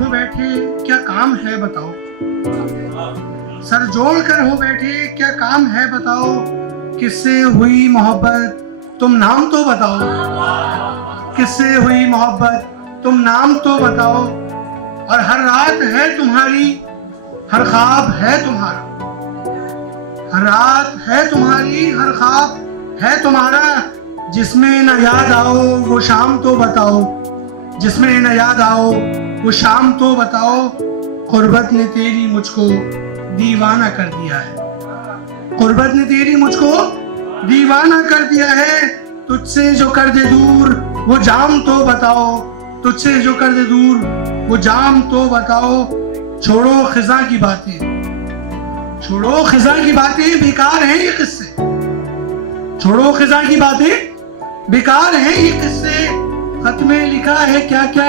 हो बैठे क्या काम है बताओ, सर जोड़ कर हो बैठे क्या काम है बताओ, किससे हुई मोहब्बत तुम नाम तो बताओ, किससे हुई मोहब्बत तुम नाम तो बताओ। और हर रात है तुम्हारी, हर ख्वाब है तुम्हारा, हर रात है तुम्हारी, हर ख्वाब है तुम्हारा। जिसमें न याद आओ वो शाम तो बताओ, जिसमें न याद आओ वो शाम तो बताओ। गुर्बत ने तेरी मुझको दीवाना कर दिया है, गुर्बत ने तेरी मुझको दीवाना कर दिया है। तुझसे जो कर दे दूर वो जाम तो बताओ, तुझसे जो कर दे दूर वो जाम तो बताओ। छोड़ो खिजा की बातें, छोड़ो खिजा की बातें, बेकार हैं ये किस्से, छोड़ो खिजा की बातें, बेकार हैं ये किस्से। खत में लिखा है क्या क्या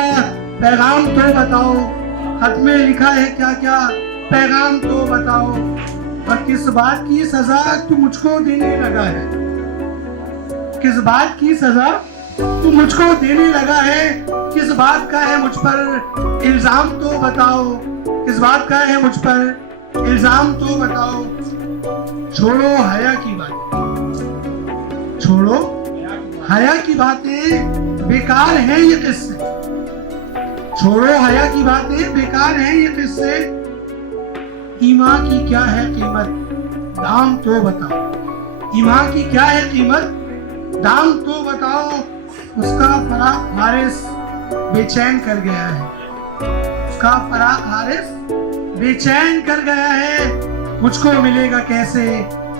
पैगाम तो बताओ, खत में लिखा है क्या क्या पैगाम तो बताओ। और किस बात की सजा तू मुझको देने लगा है, किस बात की सजा तू मुझको देने लगा है। किस बात का है मुझ पर इल्जाम तो बताओ, किस बात का है मुझ पर इल्जाम तो बताओ। छोड़ो हया की बातें, छोड़ो हया की बातें, बेकार हैं ये किस्से, छोड़ो हया की बातें, बेकार हैं ये किस्से। ईमान की क्या है कीमत दाम तो बताओ, ईमान की क्या है कीमत दाम तो बताओ। उसका फराक हारिस बेचैन कर गया है, उसका फराक हारिस बेचैन कर गया है। मुझको मिलेगा कैसे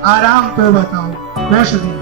आराम तो बताओ। बहुत शुक्रिया।